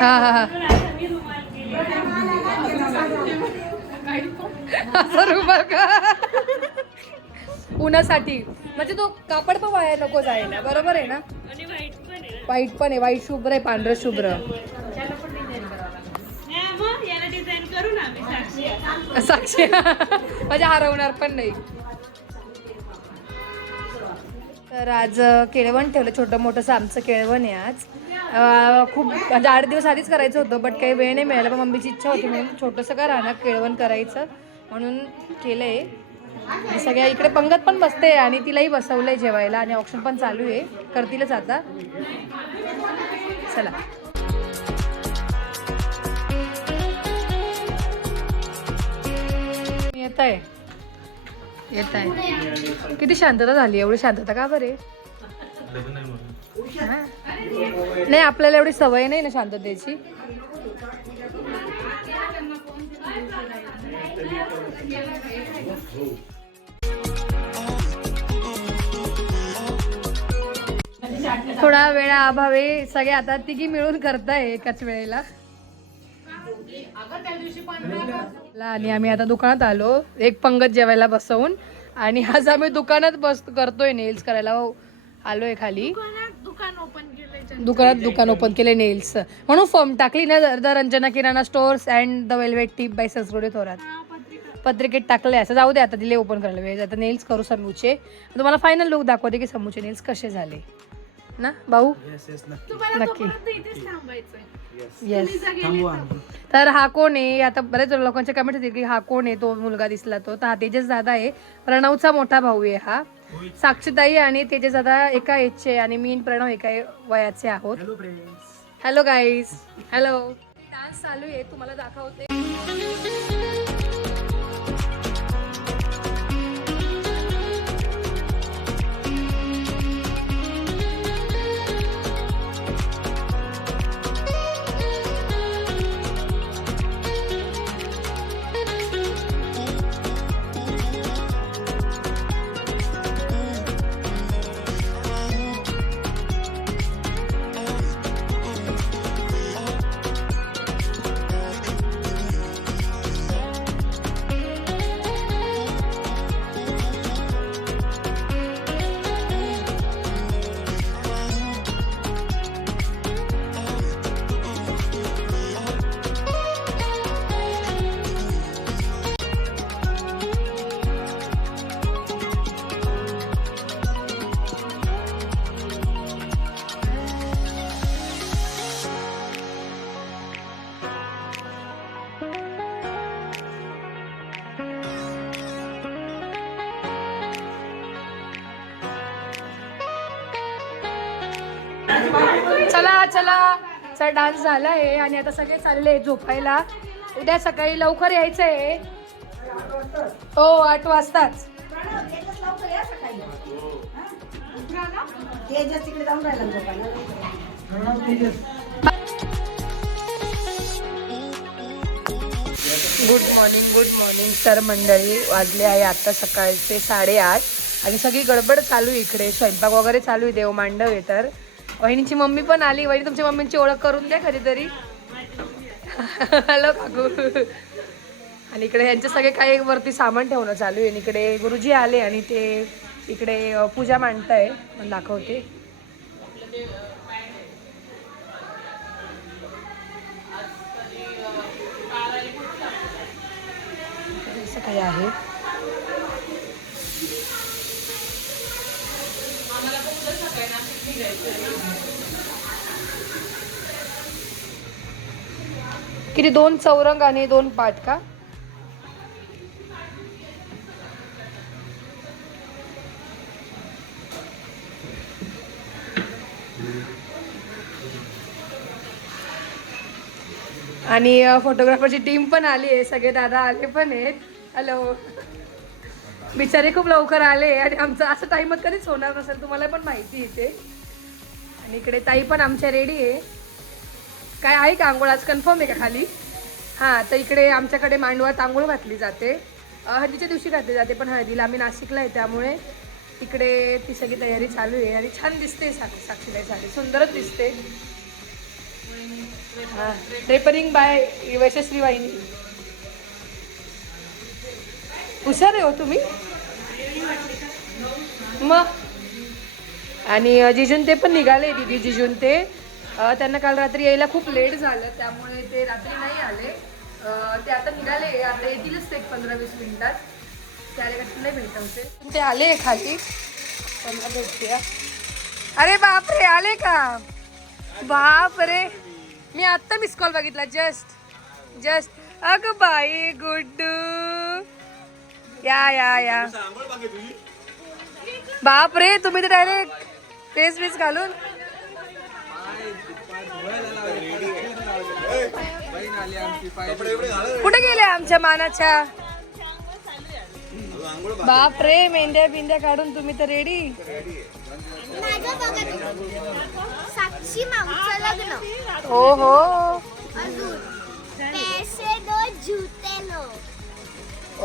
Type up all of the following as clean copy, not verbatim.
हा हा हा असं रुमाल का उन्हासाठी म्हणजे तो कापड पण वाया नको जायला बरोबर आहे ना. व्हाईट पण आहे व्हाईट शुभ्र आहे पांढरं शुभ्र साक्षी म्हणजे हरवणार पण नाही. तर आज केळवण ठेवलं छोटं मोठंसं आमचं केळवण आहे आज. खूप म्हणजे 8 दिवस आधीच करायचं होतं बट काही वेळ नाही मिळाला पण मम्मीची इच्छा होती म्हणून छोटंसं करा ना केळवण करायचं म्हणून केलं आहे. आणि सगळ्या इकडे पंगत पण बसते आणि तिलाही बसवलंय जेवायला आणि ऑप्शन पण चालू आहे करतीलच आता. चला येत आहे येत आहे. किती शांतता झाली एवढी शांतता का बरे. नाही आपल्याला एवढी सवय नाही ना शांततेची. थोडा वेळा अभावे सगळे आता तिघी मिळून करताय एकाच वेळेला. आणि आम्ही आता दुकानात आलो एक पंगत जेवायला बसवून आणि आज आम्ही दुकानात करतोय नेल्स करायला. आलोय खाली दुकानात दुकान ओपन केले नेल्स म्हणून फॉर्म टाकली ना the Ranjana Kirana stores and the velvet tip by Sanskruti Thorat पत्रिकेत टाकले असं. जाऊ दे आता दिले ओपन करायला वेळ आता नेल्स करू समूचे. तुम्हाला फायनल लुक दाखवते की समूचे नेल्स कसे झाले ना भाऊ. नक्की येस. तर हा कोण आहे आता बरेच लोकांचे कमेंट होते की हा कोण आहे तो मुलगा दिसला तो. तर हा तेजस दादा आहे प्रणवचा मोठा भाऊ आहे हा. साक्षीताई आणि तेजस दादा एका एजचे आणि मी प्रणव एका वयाचे आहोत. Hello guys hello. डान्स चालू आहे तुम्हाला दाखवते. चला चला चला डान्स झाला आहे आणि आता सगळे चालले झोपायला. उद्या सकाळी लवकर यायचं आहे. हो 8 वाजताच. गुड मॉर्निंग तर मंडळी. वाजले आहे आता सकाळचे 8:30 आणि सगळी गडबड चालू आहे इकडे. स्वयंपाक वगैरे चालू आहे देव मांडव आहे. तर वहिनीची मम्मी पण आली. वहिनी तुमच्या मम्मीची ओळख करून द्या कधीतरी. हॅलो काकू. आणि इकडे यांचे सगळे काही वरती सामान ठेवणं चालू आहे. इकडे गुरुजी आले आणि ते इकडे पूजा मांडताय पण दाखवते. असं काही आहे. किती 2 चौरंग आणि 2 पाट का. आणि फोटोग्राफरची टीम पण आली आहे. सगळे दादा आले पण आहेत. हॅलो. बिचारे खूप लवकर आले आणि आमचं असं टाइमच कधीच होणार नसेल तुम्हाला पण माहिती आहे ते. आणि इकडे ताई पण आमच्या रेडी आहे. काय आहे का आंघोळ आज कन्फर्म आहे का खाली. हां तर इकडे आमच्याकडे मांडवात आंघोळ घातली जाते. हळदीच्या दिवशी घातली जाते पण हळदीला आम्ही नाशिकला आहे त्यामुळे इकडे ती सगळी तयारी चालू आहे आणि छान दिसते साक्षीताई साडी, सुंदरच दिसते. हा, ड्रेपरिंग बाय यशस्वी वाहिनी. हुशार आहे हो तुम्ही मग. आणि जिजून ते पण निघाले, दीदी जिजून ते. त्यांना काल रात्री यायला खूप लेट झालं, त्यामुळे ते रात्री नाही आले. ते आता निघाले, आता येतीलच ते 15-20 मिनिटात. ते आले का नाही भेटवते. ते आले खाली, त्यांना भेटते. अरे बापरे, आले का? बापरे, मी आत्ता मिस कॉल बघितला, जस्ट. अगं बाई गुड्डू, या. बापरे, तुम्ही तर डायरेक्ट फेस बीस घालून. कुठे गेले आमच्या मानाच्या? बापरे, मेंढ्या बिंद्या काढून तुम्ही तर रेडी. साक्षी मावचं लग्न. ओहो, पैसे दो जूते लो.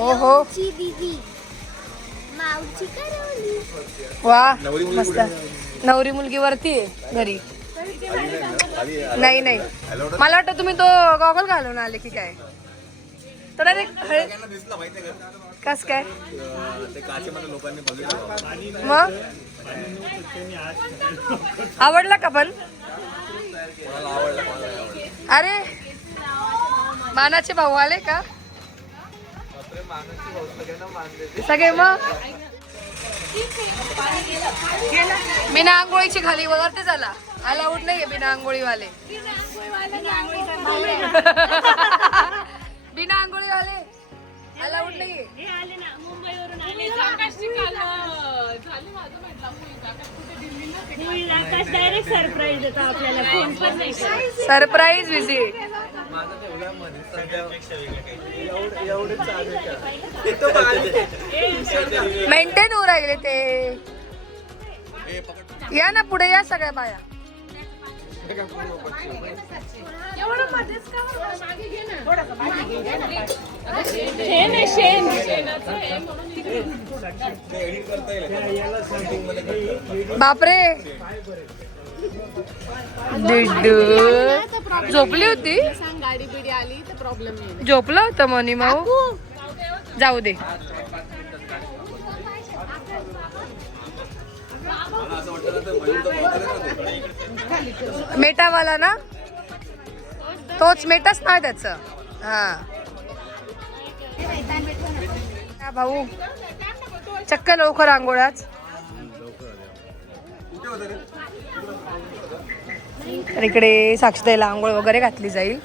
ओहो, दीदी मावची करवली. वा मस्त. नवरी मुलगी वरती आहे घरी. नाही, मला वाटतं तुम्ही तो गॉगल घालून आले की काय? तर कस काय मग? आवडला का पण? अरे मानाचे भाऊ आले का सगळे? मग बिना आंघोळीची खाली वरती झाला. अलाउड नाहीये बिना आंघोळीवाले. बिना आंघोळीवाले अलाउड नाहीये. Surprise visit. मेंटेन होऊ राहिले ते. या ना पुढे, या सगळ्या बाया. बापरे, झोपली होती. गाडी बिडी आली तर प्रॉब्लेम नाही. झोपलं होतं मनी माऊ. जाऊ दे. मेटावाला ना, तोच मेटाच ना त्याचं. हा भाऊ, चक्क लवकर आंघोळाच. तर इकडे साक्षीताईला आंघोळ वगैरे घातली जाईल.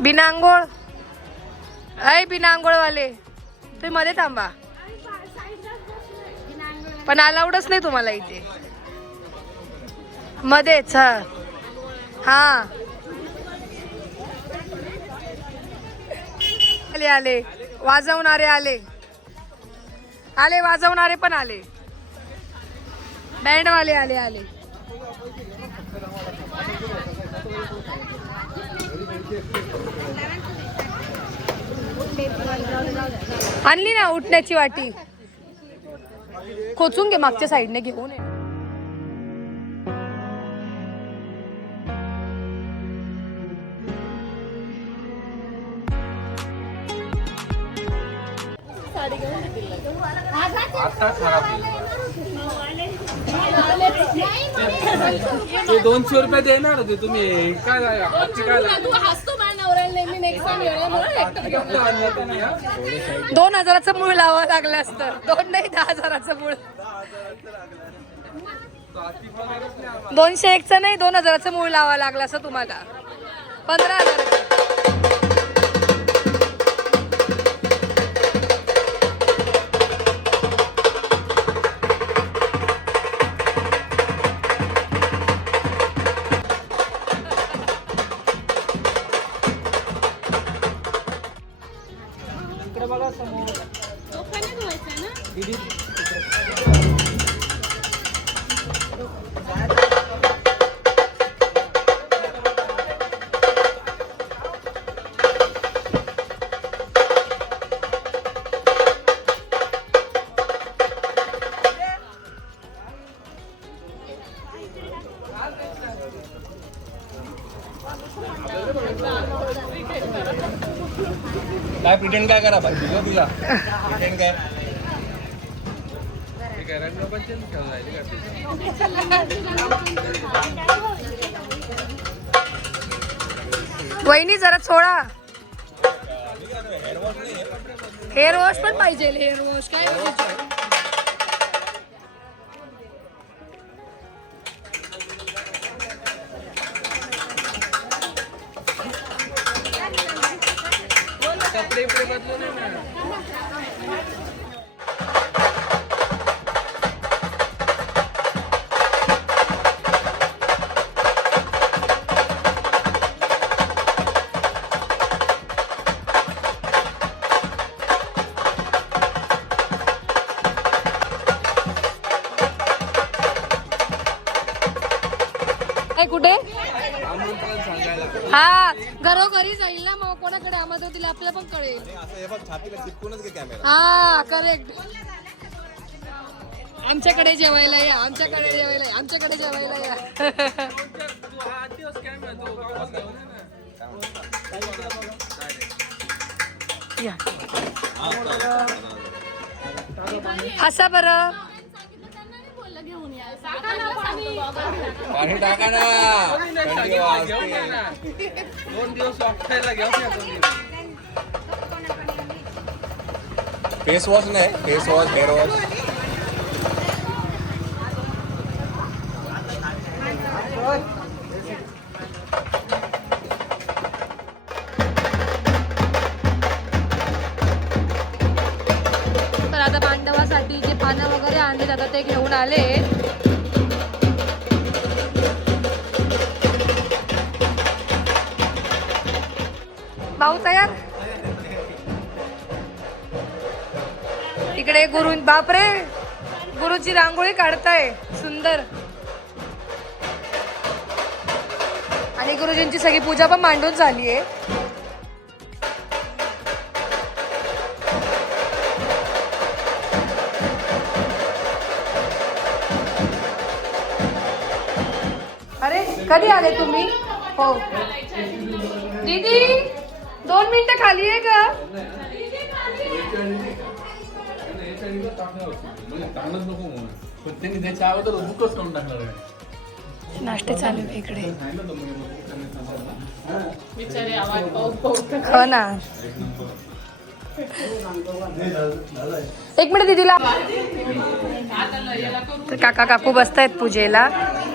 बिना आंघोळ, बिना आंघोळवाले तुम्ही मध्ये थांबा. पण अलाउडच नाही तुम्हाला इथे मध्येच. हा आले वाजवणारे, आले वाजवणारे पण आले. बँडवाले आले. आणली ना उठण्याची वाटी. खोचून घे मागच्या साईडने घेऊन ये. ते 200 रुपये देणार होते तुम्ही. काय तू हसतो माझ्या नवऱ्याला नेहमी. नेक्स्ट टाइम येणार म्हणून 2000चं मूळ लावावं लागलं असतं. 2 नाही 10,000चं मूळ. 201चं नाही 2000चं मूळ लावावं लागलं असं तुम्हाला. 15,000. इकडे बघा समोर. लोकांनी धुवायचंय ना. काय प्रिटेंड काय करा पाहिजे तुला प्रिटेंड काय वहिनी जरा सोडा. हेअर वॉश पण पाहिजे. हेअर वॉश काय कपडे बदलू ना. कुठे हा घरोघरी जाईल ना मग कोणाकडे आमंत्रण दिलं आपल्याला पण कळेल. छातीला चिपकूनच घे कॅमेरा. हा करेक्ट. आमच्याकडे जेवायला या. आमच्याकडे जेवायला या. आमच्याकडे जेवायला या. या. हसा बरं. पाणी टाका ना. थंडी वाजते. 2 दिवस वापरायला घ्या. फेस वॉश नाही, फेस वॉश, हेअर वॉश. तर आता मांडवासाठी जे पानं वगैरे आणले जातात ते घेऊन आले. भाऊ तयार. इकडे गुरु. बापरे गुरुची रांगोळी काढताय सुंदर. आणि गुरुजींची सगळी पूजा पण मांडून झाली आहे. अरे कधी आले तुम्ही. हो दीदी 2 मिनिटं खाली आहे का. त्यांनी त्याच्या अगोदर बुकच करून टाकणार आहे. नाश्ते चालू आहे इकडे. बिचारे आवाज पाऊस हो ना. 1 मिनिट दीदीला. तर काका काकू बसतायत पूजेला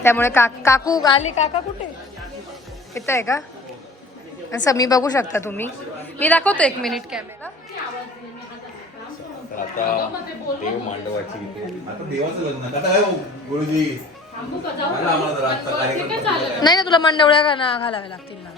त्यामुळे काकू आले. काका कुठे येत आहे का. समी बघू शकता तुम्ही. मी दाखवतो 1 मिनिट कॅमेरा. तर आता देव मांडवाची इथे आता देवाचं लग्न. आता काय गुरुजी नाही ना तुला मंडवळ्या घालाव्या लागतील ना.